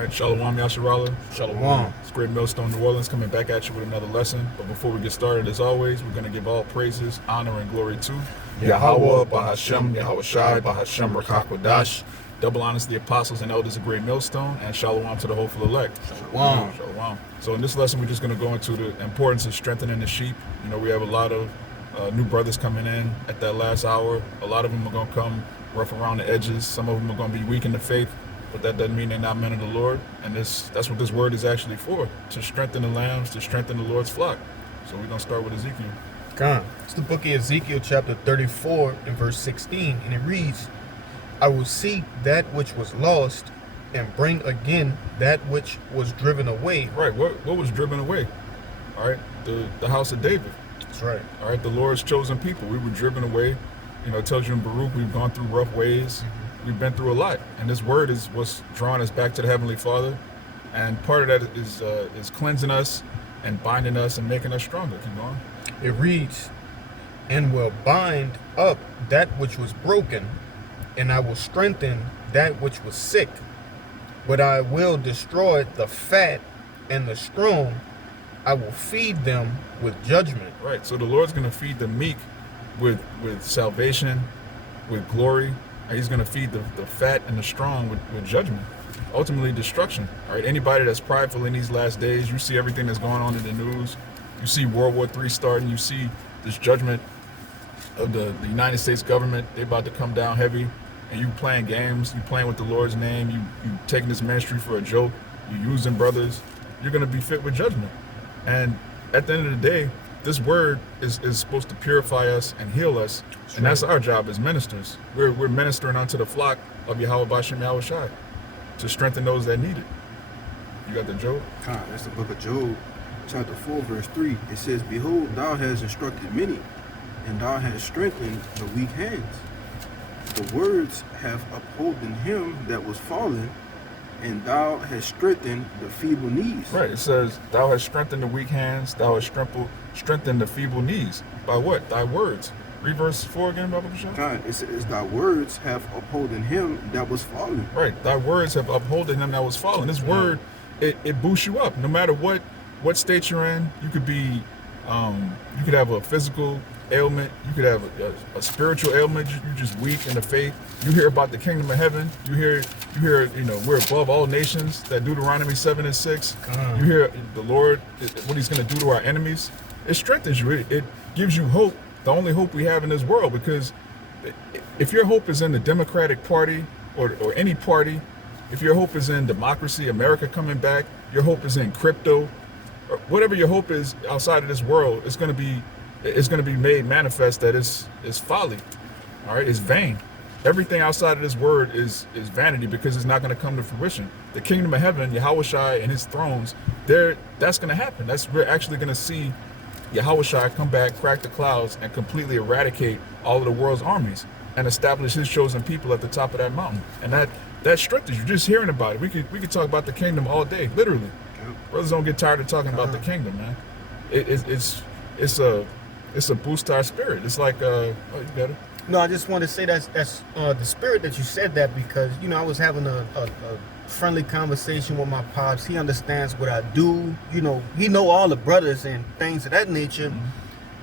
All right, Shalawam, Yasharala. Shalawam. It's Great Millstone, New Orleans, coming back at you with another lesson. But before we get started, as always, we're going to give all praises, honor, and glory to YAHAWAH, bahasham, YAHAWASHI, bahasham, Microchip. Double honors to the apostles and elders of Great Millstone, and Shalawam to the hopeful elect. Shalawam. Shalawam. So in this lesson, we're just going to go into the importance of strengthening the sheep. You know, we have a lot of new brothers coming in at that last hour. A lot of them are going to come rough around the edges. Some of them are going to be weak in the faith, but that doesn't mean they're not men of the Lord. And that's what this word is actually for, to strengthen the lambs, to strengthen the Lord's flock. So we're going to start with Ezekiel. Come. It's the book of Ezekiel, chapter 34, and verse 16, and it reads, I will seek that which was lost and bring again that which was driven away. Right, what was driven away? All right, the house of David. That's right. All right, the Lord's chosen people. We were driven away. You know, it tells you in Baruch, we've gone through rough ways. We've been through a lot. And this word is what's drawing us back to the Heavenly Father. And part of that is cleansing us and binding us and making us stronger. Keep going. It reads, and will bind up that which was broken, and I will strengthen that which was sick. But I will destroy the fat and the strong. I will feed them with judgment. Right, so the Lord's going to feed the meek with salvation, with glory. And he's going to feed the fat and the strong with judgment, ultimately destruction. All right, anybody that's prideful in these last days, you see everything that's going on in the news. You see World War III starting. You see this judgment of the United States government. They're about to come down heavy. And you playing games, you playing with the Lord's name, you taking this ministry for a joke, you using brothers, you're going to be fit with judgment. And at the end of the day, this word is supposed to purify us and heal us. And that's our job as ministers. We're ministering unto the flock of YAHAWAH, bahasham, YAHAWASHI, to strengthen those that need it. You got the Job? That's the book of Job, chapter 4, verse 3. It says, Behold, thou hast instructed many, and thou hast strengthened the weak hands. The words have upholden him that was fallen, and thou hast strengthened the feeble knees. Right, it says, thou hast strengthened the weak hands, thou hast strengthened the feeble knees. By what? Thy words. Read verse 4 again, Baba Bashar. It says, thy words have upholden him that was fallen. Right, thy words have upholden him that was fallen. This word, it boosts you up. No matter what state you're in, you could be, you could have a physical ailment, you could have a spiritual ailment, you're just weak in the faith. You hear about the kingdom of heaven, you hear, you know, we're above all nations, that Deuteronomy 7 and 6. You hear the Lord, what he's going to do to our enemies. It strengthens you, it gives you hope, the only hope we have in this world, because if your hope is in the Democratic Party or any party, if your hope is in democracy, America coming back, your hope is in crypto, or whatever your hope is outside of this world, it's going to be made manifest that it's folly. All right, it's vain. Everything outside of this word is vanity, because it's not going to come to fruition. The kingdom of heaven, YAHAWASHI and his thrones, that's going to happen. We're actually going to see YAHAWASHI come back, crack the clouds, and completely eradicate all of the world's armies and establish his chosen people at the top of that mountain. And that strengthens you. Just hearing about it. We could talk about the kingdom all day, literally. Yep. Brothers don't get tired of talking about the kingdom, man. It's a boost to our spirit. It's like, oh, you got it. No, I just want to say that's the spirit that you said that, because, you know, I was having a friendly conversation with my pops. He understands what I do. You know, he know all the brothers and things of that nature.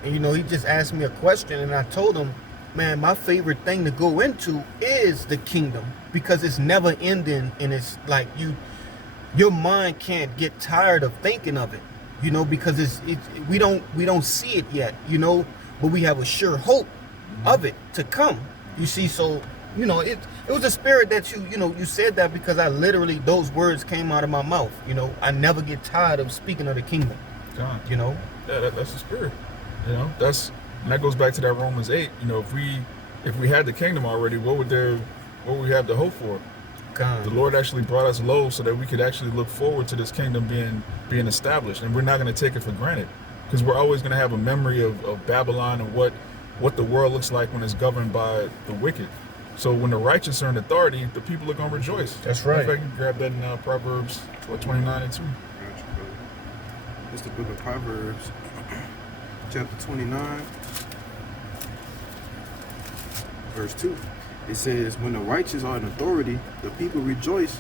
And, you know, he just asked me a question, and I told him, man, my favorite thing to go into is the kingdom, because it's never ending, and it's like your mind can't get tired of thinking of it. You know, because we don't see it yet, you know, but we have a sure hope of it to come. You see, so, you know, it was a spirit that you said that, because I literally, those words came out of my mouth. You know, I never get tired of speaking of the kingdom. God. You know? Yeah, that's the spirit. You know, and that goes back to that Romans 8. You know, if we had the kingdom already, what would we have to hope for? God. The Lord actually brought us low so that we could actually look forward to this kingdom being established, and we're not going to take it for granted, because we're always going to have a memory of Babylon and what the world looks like when it's governed by the wicked. So when the righteous are in authority, the people are going to rejoice. That's right. In fact, you can grab that in Proverbs 29 and 2. It's the book of Proverbs, chapter 29, verse 2. It says, when the righteous are in authority, the people rejoice,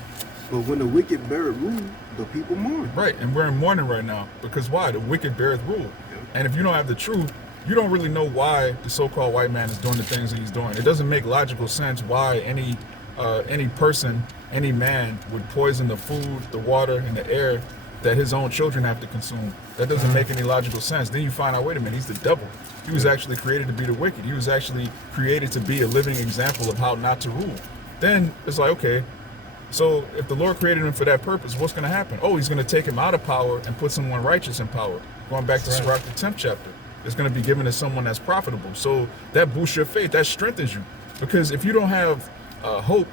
But when the wicked bear rule, the people mourn. Right, and we're in mourning right now because why? The wicked beareth rule. And if you don't have the truth, you don't really know why the so-called white man is doing the things that he's doing. It doesn't make logical sense why any person, any man would poison the food, the water, and the air that his own children have to consume. That doesn't make any logical sense. Then you find out, wait a minute, he's the devil. He was actually created to be the wicked. He was actually created to be a living example of how not to rule. Then it's like, okay, so if the Lord created him for that purpose, what's going to happen? Oh, he's going to take him out of power and put someone righteous in power. Going back to Sirach, the 10th chapter. It's going to be given to someone that's profitable. So that boosts your faith. That strengthens you. Because if you don't have hope,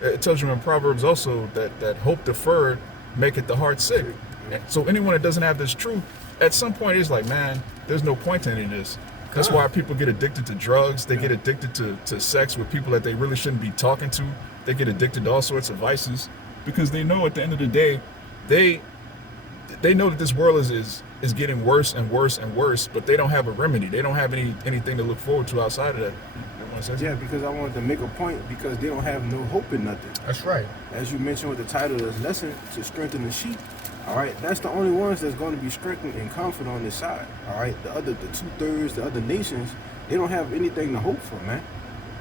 it tells you in Proverbs also that hope deferred maketh the heart sick. So anyone that doesn't have this truth, at some point it's like, man, there's no point to any of this. That's why people get addicted to drugs. They get addicted to sex with people that they really shouldn't be talking to. They get addicted to all sorts of vices because they know at the end of the day, they know that this world is getting worse and worse and worse, but they don't have a remedy. They don't have anything to look forward to outside of that. Yeah, because I wanted to make a point because they don't have no hope in nothing. That's right. As you mentioned with the title of this lesson, to strengthen the sheep. All right, that's the only ones that's going to be strengthened and confident on this side. All right, the 2/3, the other nations, they don't have anything to hope for, man.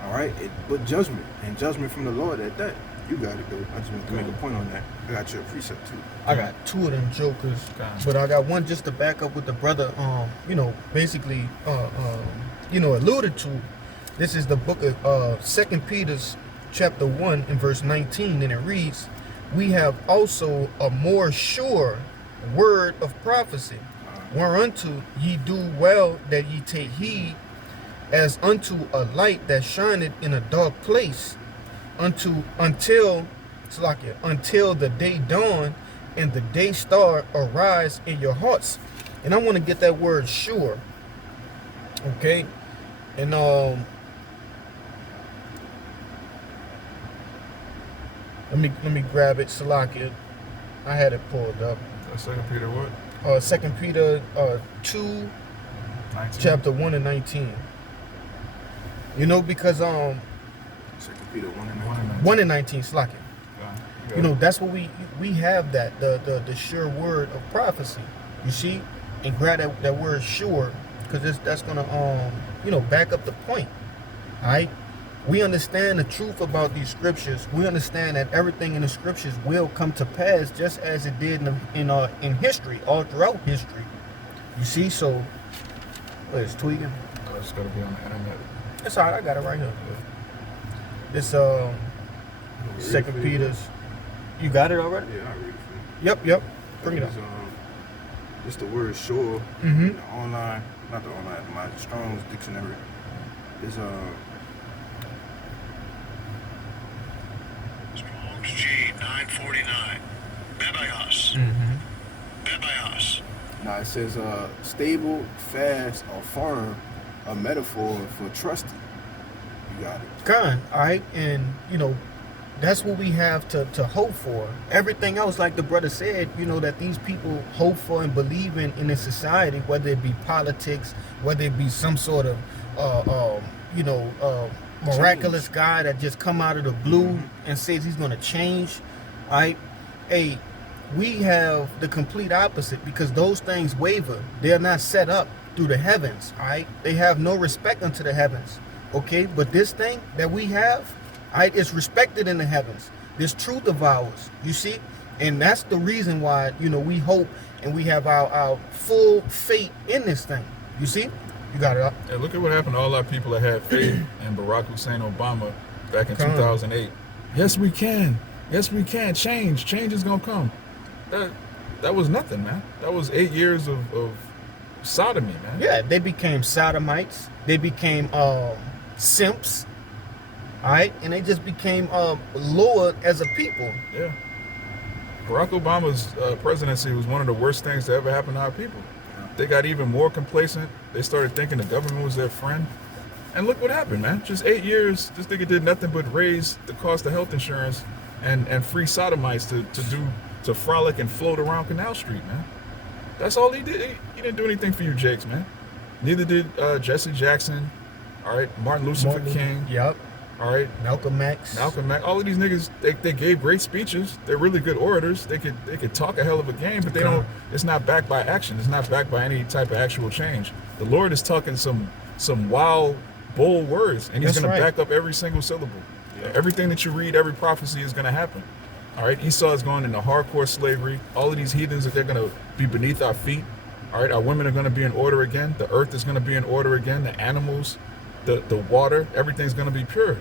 All right, but judgment and judgment from the Lord at that. You got it, though. I just want to make a point on that. I got your precept too. I got two of them jokers, but I got one just to back up with the brother. Basically, alluded to. This is the book of 2 Peter, chapter 1, and verse 19, and it reads, "We have also a more sure word of prophecy, whereunto ye do well that ye take heed, as unto a light that shineth in a dark place, until the day dawn and the day star arise in your hearts." And I want to get that word sure. Okay? And let me grab it, Salakia. I had it pulled up. 2 Peter what? 2 Peter 2, 19. chapter 1 and 19. Because 2 Peter 1 and 19. 1 and 19, Salakia. That's what we have, that the sure word of prophecy. You see, and grab that word sure, because that's gonna back up the point. All right. We understand the truth about these scriptures. We understand that everything in the scriptures will come to pass, just as it did in history, all throughout history. You see, so it's tweaking. It's gotta be on the internet. That's all right. I got it right here. This 2 Peter's. You got it already? Yeah, I read it for you. Yep. Bring it up. Just the word sure. Mm-hmm. The online, not the online, my Strong's dictionary is Strong's G 949. Bebayas. Mm-hmm. Bebayas. now it says stable, fast, or firm, a metaphor for trusting. You got it. All right, and that's what we have to hope for. Everything else, like the brother said, that these people hope for and believe in a society, whether it be politics, whether it be some sort of miraculous guy that just come out of the blue and says he's going to change. All right, hey, we have the complete opposite, because those things waver. They're not set up through the heavens. All right, they have no respect unto the heavens. Okay, but this thing that we have, it's respected in the heavens. This truth of ours, you see, and that's the reason why we hope and we have our full faith in this thing. You see, you got it up. Yeah, look at what happened to all our people that had faith in Barack Hussein Obama back in 2008. Yes, we can. Yes, we can. Change is gonna come. That was nothing, man. That was 8 years of sodomy, man. Yeah, they became sodomites. They became simps. All right, and they just became lowered as a people. Yeah. Barack Obama's presidency was one of the worst things to ever happen to our people. They got even more complacent. They started thinking the government was their friend. And look what happened, man. Just 8 years, this nigga did nothing but raise the cost of health insurance and free sodomites to frolic and float around Canal Street, man. That's all he did. He didn't do anything for you Jakes, man. Neither did Jesse Jackson. All right, Martin Luther King. Yep. All right, Malcolm X. all of these niggas, they gave great speeches. They're really good orators. They could talk a hell of a game, but they don't. It's not backed by action. It's not backed by any type of actual change. The Lord is talking some wild, bold words, and He's That's going right. to back up every single syllable. Yeah. Everything that you read, every prophecy is going to happen. All right, Esau is going into hardcore slavery. All of these heathens that they're going to be beneath our feet. All right, our women are going to be in order again. The earth is going to be in order again. The animals, the water, everything's going to be pure.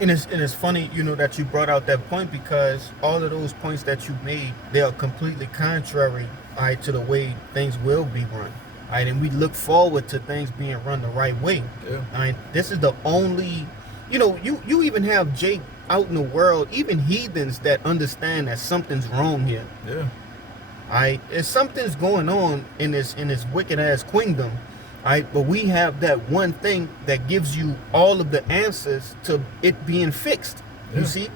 And it's funny, you know, that you brought out that point, because all of those points that you made, they are completely contrary, all right, to the way things will be run. All right, and we look forward to things being run the right way. Yeah. All right, this is the only, you know, you even have Jake out in the world, even heathens that understand that something's wrong here. Yeah. All right, there's something's going on in this wicked ass kingdom. All right, but we have that one thing that gives you all of the answers to it being fixed. Yeah. You see?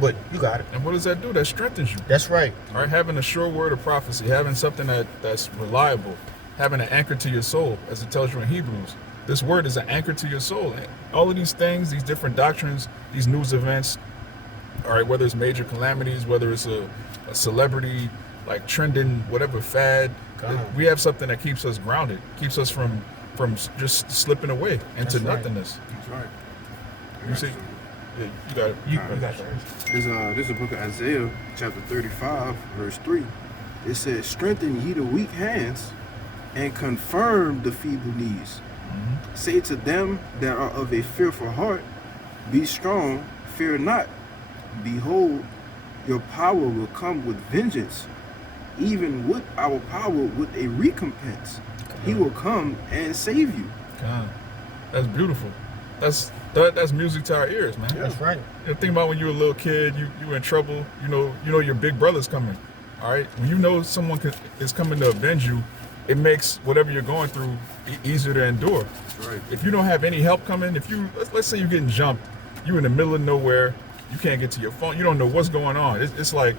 But you got it. And what does that do? That strengthens you. That's right. All right, having a sure word of prophecy, having something that's reliable, having an anchor to your soul, as it tells you in Hebrews. This word is an anchor to your soul. And all of these things, these different doctrines, these news events, all right, whether it's major calamities, whether it's a celebrity, like trending, whatever fad, we have something that keeps us grounded, keeps us from just slipping away into That's right. nothingness. That's right. You see? Yeah, you got it. You All right. got that. There's a book of Isaiah, chapter 35, verse 3. It says, "Strengthen ye the weak hands, and confirm the feeble knees. Say to them that are of a fearful heart, Be strong, fear not. Behold, your power will come with vengeance, even with our power with a recompense. He will come and save you." God, that's beautiful. That's music to our ears, man. That's right. You know, think about when you were a little kid, you were in trouble. You know your big brother's coming. All right, when you know someone is coming to avenge you, it makes whatever you're going through easier to endure. That's right. If you don't have any help coming, if you let's say you're getting jumped, you're in the middle of nowhere, you can't get to your phone, you don't know what's going on. It's like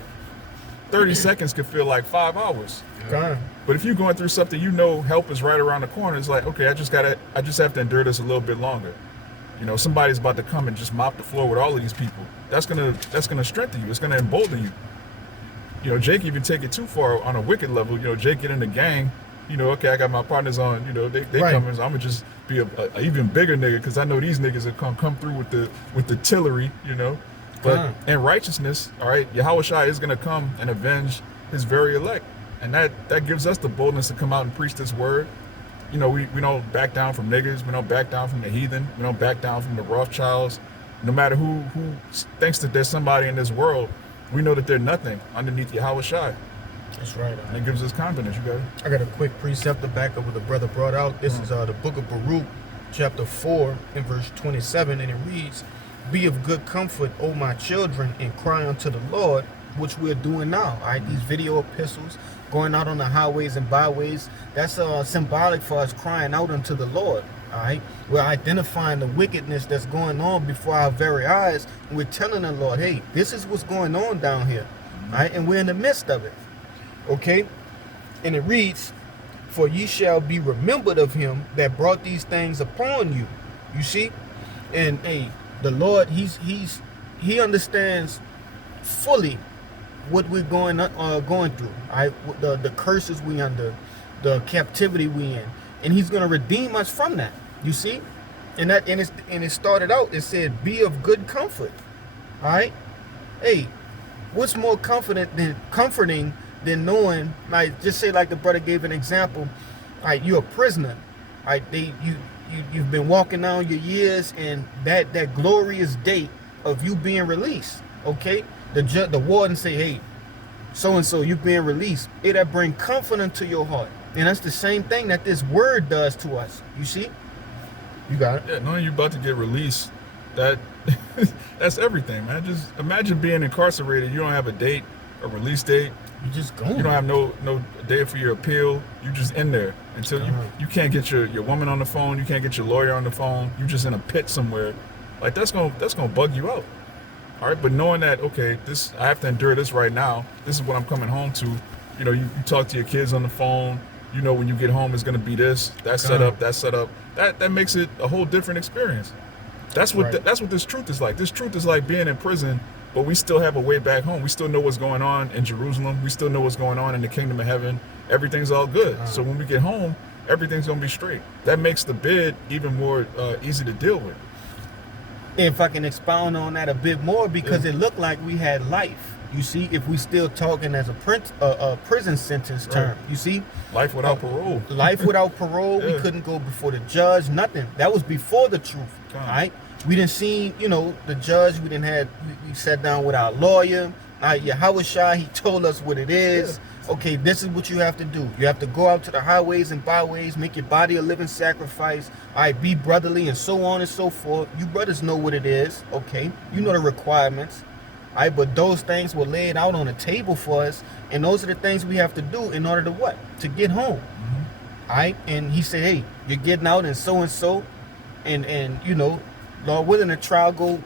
30 seconds could feel like 5 hours. God. But if you're going through something, you know help is right around the corner. It's like, okay, I just have to endure this a little bit longer. You know, somebody's about to come and just mop the floor with all of these people. That's gonna strengthen you. It's gonna embolden you. You know, Jake even take it too far on a wicked level. You know, Jake get in the gang. You know, okay, I got my partners on. You know, they Right. coming. So I'm gonna just be a even bigger nigga because I know these niggas will come through with the tillery. You know, but in righteousness, all right, YAHAWASHI is gonna come and avenge His very elect, and that gives us the boldness to come out and preach this word. You know, we don't back down from niggas. We don't back down from the heathen. We don't back down from the Rothschilds. No matter who thinks that there's somebody in this world, we know that they're nothing underneath YAHAWASHI. That's right. And it gives us confidence. You got it. I got a quick precept to back up what the brother brought out. This is the book of Baruch, chapter 4, and verse 27, and it reads, "Be of good comfort, O my children, and cry unto the Lord," which we're doing now. All right, these video epistles, going out on the highways and byways, that's symbolic for us crying out unto the Lord. All right, we're identifying the wickedness that's going on before our very eyes, and we're telling the Lord, hey, this is what's going on down here. All right, and we're in the midst of it. Okay, and it reads, "For ye shall be remembered of Him that brought these things upon you." You see, and hey, the Lord, He understands fully what we're going through. All right, the curses we under, the captivity we in, and He's gonna redeem us from that. You see, and it started out. It said, "Be of good comfort." All right, hey, what's more comforting than knowing, like, just say, like the brother gave an example, like, you're a prisoner, right? You've been walking down your years, and that glorious date of you being released. Okay, the warden say, hey, so and so, you being released. It'll bring comfort into your heart, and that's the same thing that this word does to us. You see, you got it. Yeah, knowing you're about to get released, that's everything, man. Just imagine being incarcerated. You don't have a date, a release date. You just going. You don't have no day for your appeal. You just in there until you can't get your woman on the phone. You can't get your lawyer on the phone. You just in a pit somewhere. Like that's gonna bug you out. All right, but knowing that, okay, I have to endure this right now. This is what I'm coming home to. You know, you talk to your kids on the phone. You know, when you get home, it's gonna be this, that setup, that setup. That makes it a whole different experience. That's what Right. that's what this truth is like. This truth is like being in prison, but we still have a way back home. We still know what's going on in Jerusalem. We still know what's going on in the kingdom of heaven. Everything's all good. So when we get home, everything's gonna be straight. That makes the bid even more easy to deal with. If I can expound on that a bit more, because it looked like we had life. You see, if we still talking as a prison sentence term, you see, Life without parole. life without parole, we Yeah. couldn't go before the judge, nothing. That was before the truth, Come. right? We didn't see, the judge. We didn't have. We sat down with our lawyer. YAHAWASHI, he told us what it is. Okay, this is what you have to do. You have to go out to the highways and byways, make your body a living sacrifice. All right, be brotherly, and so on and so forth. You brothers know what it is. Okay, you know the requirements. All right, but those things were laid out on the table for us, and those are the things we have to do in order to what? To get home. All right, and he said, hey, you're getting out and so, and Lord willing, the trial go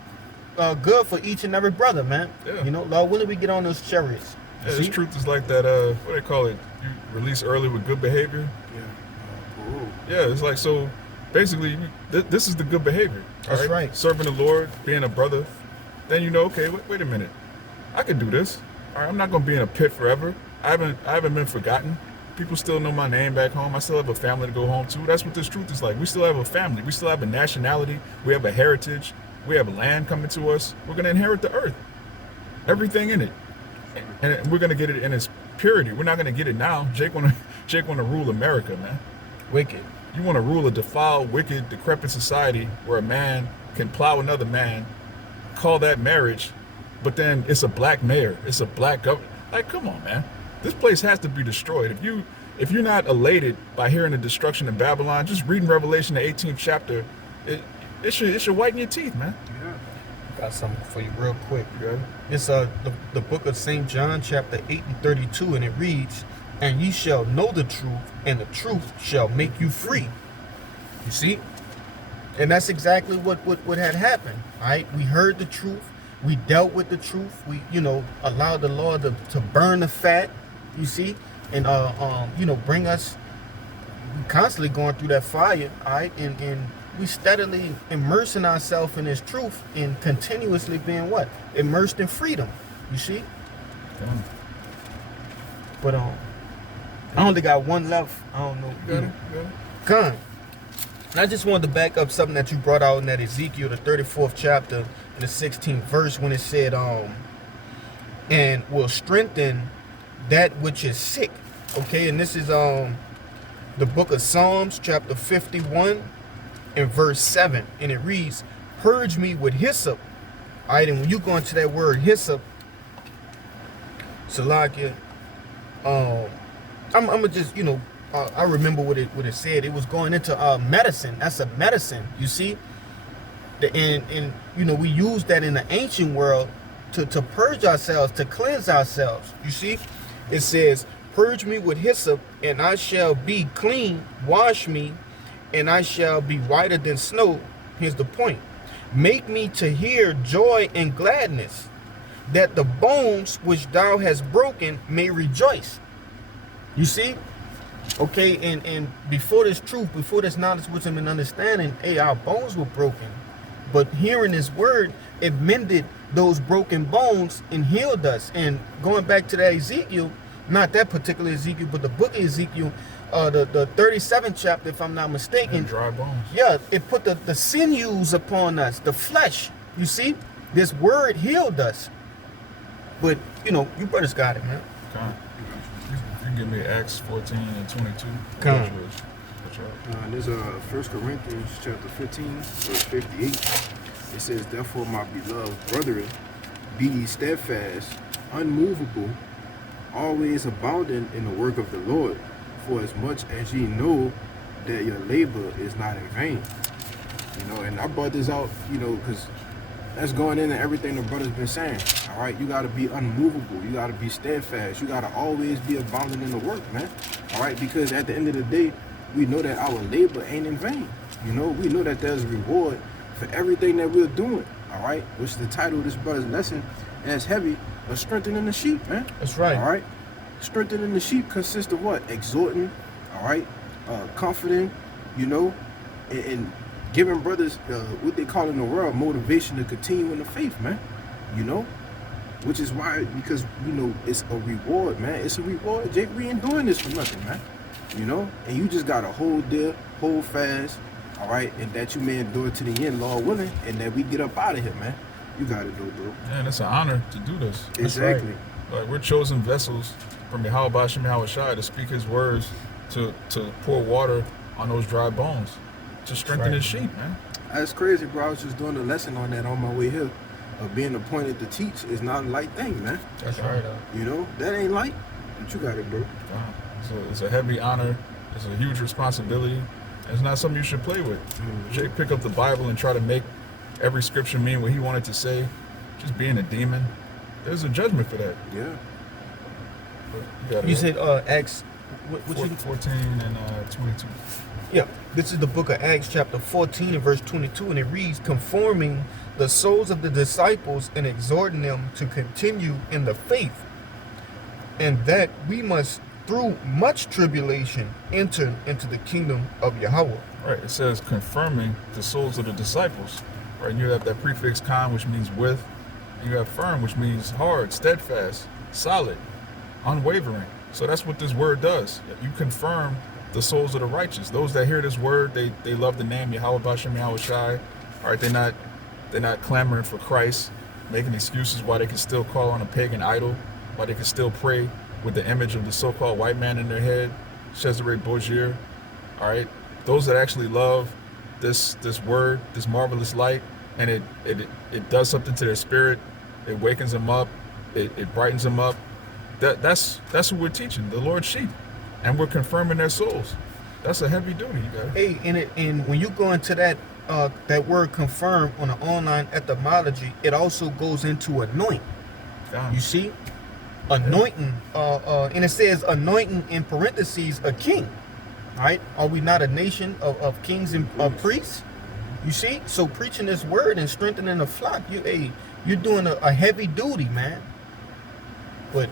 good for each and every brother, man. Yeah. Lord willing, we get on those chariots. Yeah, this truth is like that. What they call it? You release early with good behavior. Yeah. Parole. Yeah, it's like, so basically, this is the good behavior. all That's right. Serving the Lord, being a brother. Then okay, wait a minute. I can do this. All right, I'm not gonna be in a pit forever. I haven't been forgotten. People still know my name back home. I still have a family to go home to. That's what this truth is like. We still have a family. We still have a nationality. We have a heritage. We have land coming to us. We're gonna inherit the earth. Everything in it. And we're gonna get it in its purity. We're not gonna get it now. Jake wanna rule America, man. Wicked. You wanna rule a defiled, wicked, decrepit society where a man can plow another man, call that marriage, but then it's a black mayor, it's a black governor. Like, come on, man. This place has to be destroyed. If you're not elated by hearing the destruction of Babylon, just reading Revelation the 18th chapter, it should whiten your teeth, man. Yeah. Got something for you real quick. You got it? It's the book of St. John, chapter 8 and 32, and it reads, and ye shall know the truth, and the truth shall make you free. You see? And that's exactly what had happened. All right, we heard the truth, we dealt with the truth, we allowed the Lord to burn the fat, you see, and bring us. We constantly going through that fire, all right, and we steadily immersing ourselves in His truth and continuously being what? Immersed in freedom. You see? Come. But I only got one left. I don't know. You got it? You got it? Con. And I just wanted to back up something that you brought out in that Ezekiel, the 34th chapter, in the 16th verse, when it said, and will strengthen that which is sick. Okay, and this is the book of Psalms, chapter 51, and verse 7. And it reads, purge me with hyssop. All right, and when you go into that word hyssop, Salakia, I'm gonna just, I remember what it said. It was going into medicine. That's a medicine, you see. And we use that in the ancient world to purge ourselves, to cleanse ourselves. You see, it says, purge me with hyssop, and I shall be clean. Wash me, and I shall be whiter than snow. Here's the point. Make me to hear joy and gladness, that the bones which thou hast broken may rejoice. You see? Okay, and before this truth, before this knowledge, wisdom, and understanding, our bones were broken. But hearing His word, it mended those broken bones and healed us. And going back to that Ezekiel, not that particular Ezekiel, but the book of Ezekiel, the 37th chapter, if I'm not mistaken. And dry bones. Yeah, it put the sinews upon us, the flesh. You see, this word healed us. But, you brothers got it, man. Come. You can give me Acts 14 and 22. Come. Which are- There's 1 Corinthians chapter 15, verse 58. It says, therefore, my beloved brethren, be ye steadfast, unmovable, always abounding in the work of the Lord, for as much as ye know that your labor is not in vain. And I brought this out, because that's going into everything the brother's been saying. All right, you got to be unmovable. You got to be steadfast. You got to always be abounding in the work, man. All right, because at the end of the day, we know that our labor ain't in vain. We know that there's a reward for everything that we're doing. All right, which is the title of this brother's lesson, and it's heavy, of strengthening the sheep, man. That's right. All right, strengthening the sheep consists of what? Exhorting, all right, comforting, and giving brothers what they call in the world motivation to continue in the faith, man. You know, which is why, because you know it's a reward, man. It's a reward. Jake, we ain't doing this for nothing, man. You know, and you just gotta hold there, hold fast, all right, and that you may endure to the end, Lord willing, and that we get up out of here, man. You gotta do, bro. Man, it's an honor to do this. Exactly. Like, we're chosen vessels from YAHAWASHI to speak His words, to pour water on those dry bones, to strengthen His sheep, man. That's crazy, bro. I was just doing a lesson on that on my way here. Being appointed to teach is not a light thing, man. That's right. You know, that ain't light, but you got it, bro. Wow. So it's a heavy honor. It's a huge responsibility. It's not something you should play with. Jake pick up the Bible and try to make every scripture mean what he wanted to say. Just being a demon. There's a judgment for that. Yeah. You said Acts, what you 14 and 22. Yeah, this is the book of Acts, chapter 14 and verse 22, and it reads, conforming the souls of the disciples and exhorting them to continue in the faith, and that we must, through much tribulation, enter into the kingdom of Yahweh. Right, it says confirming the souls of the disciples. Right, you have that prefix con, which means with, and you have firm, which means hard, steadfast, solid, unwavering. So that's what this word does. You confirm the souls of the righteous. Those that hear this word, they love the name Yahweh Bahasham Yahawashi. All right, they're not clamoring for Christ, making excuses why they can still call on a pagan idol, why they can still pray with the image of the so-called white man in their head, Cesare Borgia. All right, those that actually love this word, this marvelous light, and it does something to their spirit. It wakens them up. It brightens them up. That's what we're teaching, the Lord's sheep, and we're confirming their souls. That's a heavy duty, you guys. Hey, and when you go into that word confirm on the online etymology, it also goes into anoint. You see, anointing, and it says anointing in parentheses a king. Right? Are we not a nation of kings and priests? You see, so preaching this word and strengthening the flock, you're doing a heavy duty, man. But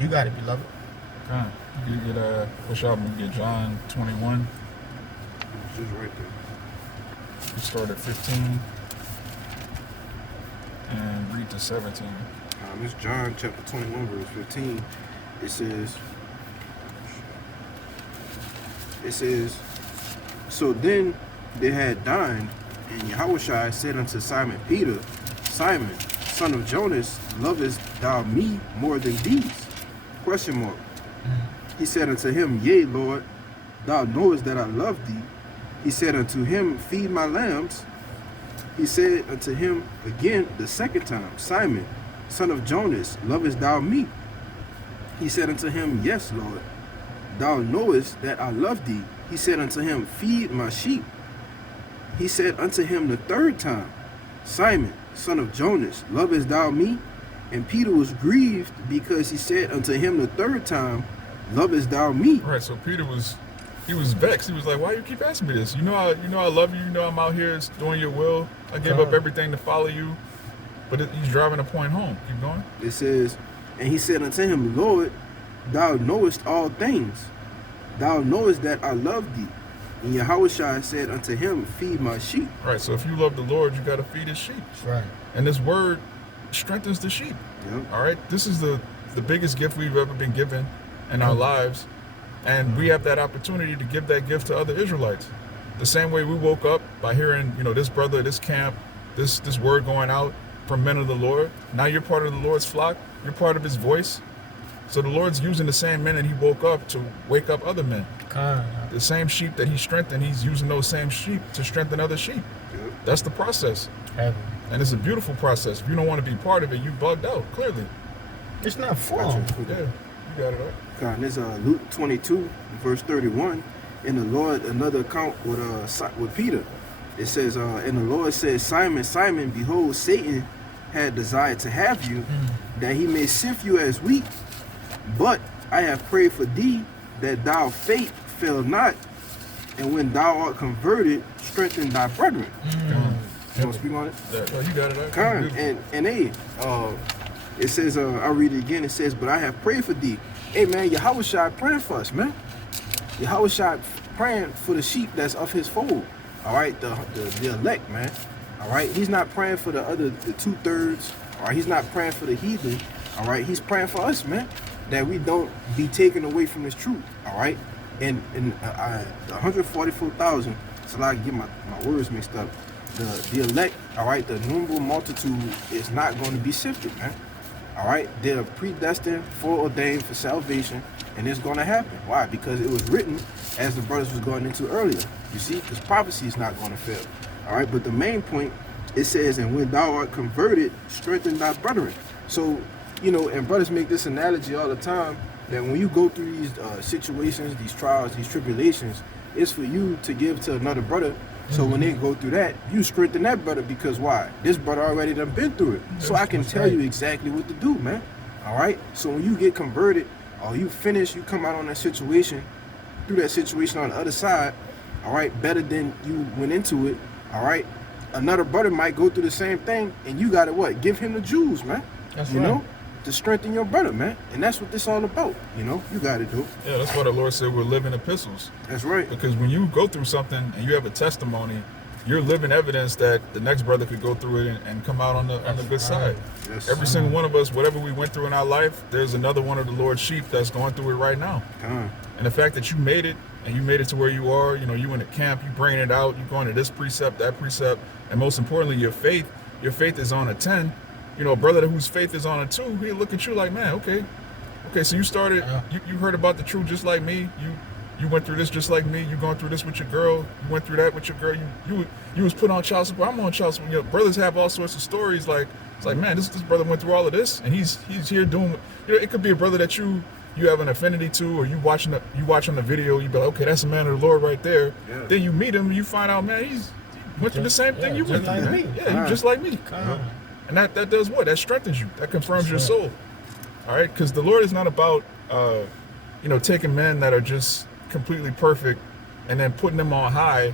you got it, beloved. You get which album? You get John 21. It's just right there. You start at 15 and read to 17. It's John chapter 21, verse 15. It says, so then they had dined, and Yahawashi said unto Simon Peter, Simon, son of Jonas, lovest thou me more than these? Question mark. He said unto him, Yea, Lord, thou knowest that I love thee. He said unto him, Feed my lambs. He said unto him again the second time, Simon, son of Jonas, lovest thou me? He said unto him, Yes, Lord, thou knowest that I love thee. He said unto him, Feed my sheep. He said unto him the third time, Simon, son of Jonas, lovest thou me? And Peter was grieved because he said unto him the third time, Lovest thou me? Right, so Peter was vexed. He was like, why you keep asking me this? You know I love you. You know I'm out here doing your will. I give up everything to follow you. But he's driving a point home. Keep going. It says, and he said unto him, Lord, thou knowest all things. Thou knowest that I love thee. And Yahawashi said unto him, Feed my sheep. Right, so if you love the Lord, you got to feed his sheep. That's right. And this word strengthens the sheep. Yep. All right, this is the biggest gift we've ever been given in our lives. And we have that opportunity to give that gift to other Israelites. The same way we woke up by hearing, this brother, this camp, this word going out from men of the Lord. Now you're part of the Lord's flock. You're part of his voice. So the Lord's using the same men that he woke up to wake up other men. The same sheep that he strengthened, he's using those same sheep to strengthen other sheep. Yep. That's the process. Heavy. And it's a beautiful process. If you don't want to be part of it, you bugged out, clearly. It's not fun. Yeah, you got it right. God, and there's Luke 22, verse 31. And the Lord, another account with Peter. It says, and the Lord said, Simon, Simon, behold, Satan had desired to have you, that he may sift you as wheat. But I have prayed for thee, that thou faith fail not, and when thou art converted, strengthen thy brethren. You want to speak on it? Yeah, you got it right. Kind. It says, I'll read it again. It says, but I have prayed for thee. Hey, man, Yahawashi praying for us, man. Yahawashi praying for the sheep that's of his fold. All right, the elect, man. All right, he's not praying for the 2/3. All right, he's not praying for the heathen. All right, he's praying for us, man, that we don't be taken away from this truth. All right, and the 144,000. So I get my words mixed up. The elect, all right, the innumerable multitude is not going to be sifted, man. All right, they're predestined, foreordained for salvation, and it's going to happen. Why? Because it was written, as the brothers was going into earlier. You see, because prophecy is not going to fail. All right, but the main point, it says, and when thou art converted, strengthen thy brethren. So, you know, and brothers make this analogy all the time, that when you go through these situations, these trials, these tribulations, it's for you to give to another brother. So when they go through that, you strengthen that brother, because why? This brother already done been through it. So I can tell you exactly what to do, man. All right? So when you get converted, or you finish, you come out on that situation, through that situation on the other side, all right, better than you went into it, all right? Another brother might go through the same thing, and you got to what? Give him the jewels, man. That's you right. know? To strengthen your brother, man. And that's what this all about, you know? You got to do. Yeah, that's why the Lord said we're living epistles. That's right. Because when you go through something and you have a testimony, you're living evidence that the next brother could go through it and come out on the good side. Yes, Every single one of us, whatever we went through in our life, there's another one of the Lord's sheep that's going through it right now. And the fact that you made it, and you made it to where you are, you know, you in the camp, you bringing it out, you going to this precept, that precept, and most importantly, your faith is on a 10. You know, a brother whose faith is on a 2, he'll look at you like, man, okay, so you started, you heard about the truth just like me, you went through this just like me, you going through this with your girl, you went through that with your girl, you was put on child support, I'm on child support. You know, brothers have all sorts of stories, like, it's like, man, this brother went through all of this, and he's here doing, you know, it could be a brother that you have an affinity to, or you watch on the video, you be like, okay, that's a man of the Lord right there. Yeah. Then you meet him, and you find out, man, he went through the same thing you went through, like man. me. Yeah, you just like me. And that does what? That strengthens you. That confirms your soul. All right, because the Lord is not about, you know, taking men that are just completely perfect and then putting them on high,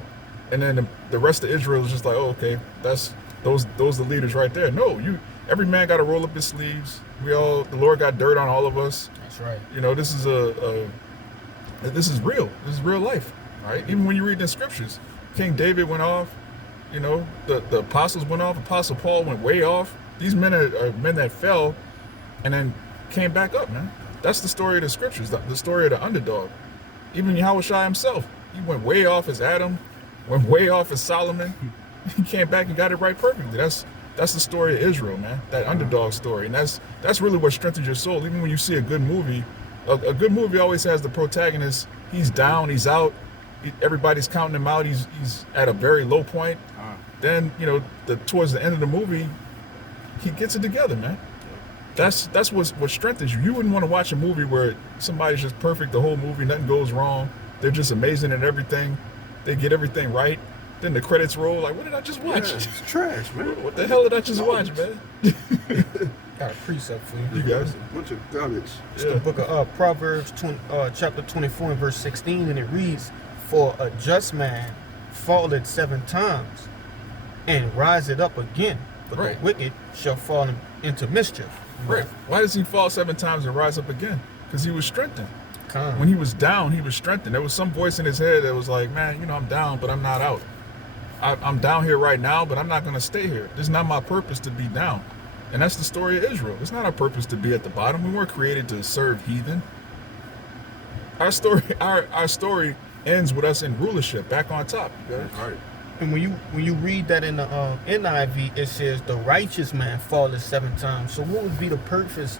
and then the rest of Israel is just like, oh, okay, that's those the leaders right there. No, every man got to roll up his sleeves. The Lord got dirt on all of us. That's right. You know, this is this is real. This is real life. All right. Even when you read the scriptures, King David went off. You know, the apostles went off. Apostle Paul went way off. These men are men that fell and then came back up, man. That's the story of the scriptures, the story of the underdog. Even YAHAWASHI himself, he went way off as Adam, went way off as Solomon. He came back and got it right perfectly. That's the story of Israel, man. That underdog story. And that's really what strengthens your soul. Even when you see a good movie, a good movie always has the protagonist, he's down, he's out, everybody's counting him out, he's at a very low point. Then, you know, towards the end of the movie, he gets it together, man. That's what strengthens you. You wouldn't want to watch a movie where somebody's just perfect the whole movie, nothing goes wrong, they're just amazing at everything, they get everything right. Then the credits roll, like, what did I just watch? Yeah, it's trash, man. What the hell did I just watch, man? Got a precept for you. You guys. A bunch of garbage. It's the book of Proverbs, chapter 24 and verse 16, and it reads, "For a just man falleth 7 times, and riseth up again, but the wicked shall fall into mischief." Right. Why does he fall 7 times and rise up again? Because he was strengthened. When he was down, he was strengthened. There was some voice in his head that was like, man, you know, I'm down, but I'm not out. I'm down here right now, but I'm not going to stay here. This is not my purpose to be down. And that's the story of Israel. It's not our purpose to be at the bottom. We weren't created to serve heathen. Our story ends with us in rulership, back on top. That's right. And when you read that in the NIV, it says the righteous man falleth 7 times. So what would be the purpose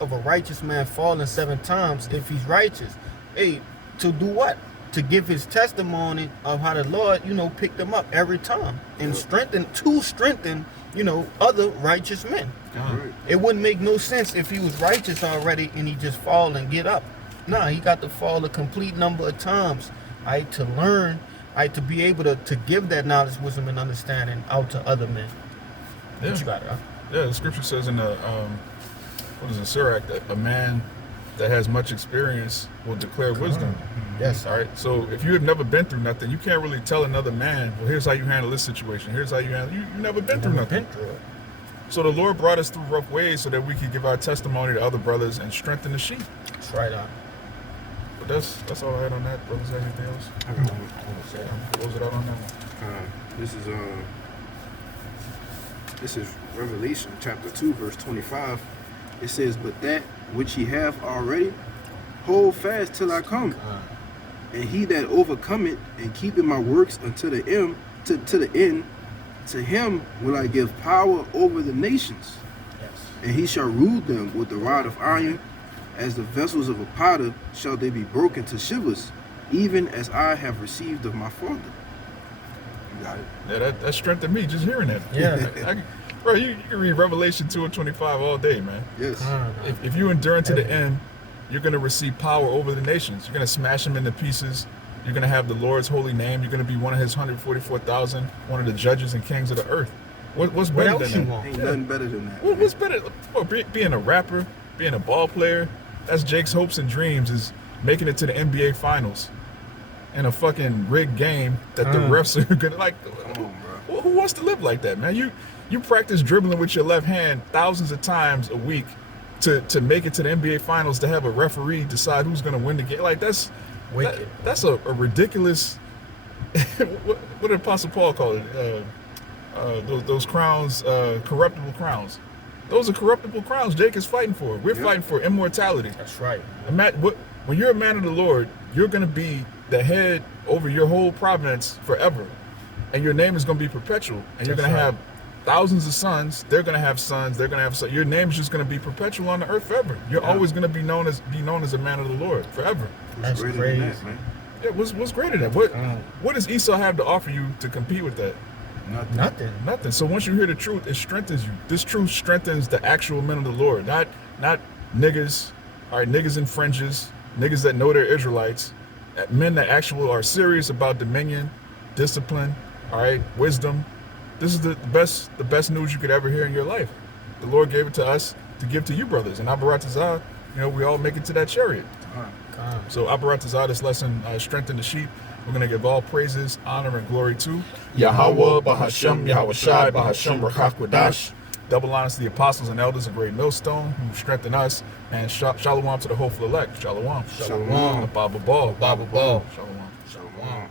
of a righteous man falling 7 times if he's righteous? Hey, to do what? To give his testimony of how the Lord, you know, picked him up every time and strengthen, you know, other righteous men. Right. It wouldn't make no sense if he was righteous already and he just fall and get up. Nah, he got to fall a complete number of times, right, to learn, right, to be able to give that knowledge, wisdom, and understanding out to other men. Yeah. What you got, huh? Yeah, the scripture says in the Sirach that a man that has much experience will declare wisdom. Yes. All right. So if you have never been through nothing, you can't really tell another man, well, here's how you handle this situation. Here's how you handle. You never been through nothing. So the Lord brought us through rough ways so that we could give our testimony to other brothers and strengthen the sheep. That's right, huh? that's all I had on that. Brothers, anything else? I got one. Close it out on that one. This is Revelation chapter 2, verse 25. It says, "But that which ye have already, hold fast till I come. And he that overcometh and keepeth my works unto the end, to him will I give power over the nations. Yes. And he shall rule them with the rod of iron, as the vessels of a potter shall they be broken to shivers, even as I have received of my Father." You got it. Yeah, that strengthened me just hearing that. Yeah. Bro, you can read Revelation 2 and 25 all day, man. Yes. If you endure to the end, you're going to receive power over the nations. You're going to smash them into pieces. You're going to have the Lord's holy name. You're going to be one of his 144,000, one of the judges and kings of the earth. What's better else than you that? want? Ain't nothing better than that. What's better? Well, being a rapper, being a ball player, that's Jake's hopes and dreams, is making it to the NBA finals in a fucking rigged game that the refs are going to, like, Come on, bro. who wants to live like that, man? You practice dribbling with your left hand thousands of times a week to make it to the NBA finals, to have a referee decide who's going to win the game. Like, that's Wicked. that's a ridiculous what did Apostle Paul call it? Those crowns, corruptible crowns. Those are corruptible crowns Jake is fighting for. We're fighting for immortality. That's right. When you're a man of the Lord, you're going to be the head over your whole province forever. And your name is going to be perpetual. And you're That's going to right. have thousands of sons. They're going to have sons. They're going to have sons. Your name is just going to be perpetual on the earth forever. You're always going to be known as a man of the Lord forever. That's Greater crazy. than that, man. Yeah, what's greater than that? What does Esau have to offer you to compete with that? Nothing. Nothing. So once you hear the truth, it strengthens you. This truth strengthens the actual men of the Lord, not niggas, all right, niggas in fringes, niggas that know they're Israelites, men that actually are serious about dominion, discipline, all right, wisdom. This is the best news you could ever hear in your life. The Lord gave it to us to give to you, brothers. And Abaratazah, we all make it to that chariot. So Abaratazah, this lesson strengthened the sheep. We're going to give all praises, honor, and glory to YAHAWAH, bahasham, YAHAWASHI, bahasham, Rakakwadash. Double honors to the apostles and elders of Great Millstone who strengthen us. And Shalawam to the hopeful elect. Shalawam. Shalawam. Baba Ball. Baba Ball. Shalawam. Shalom.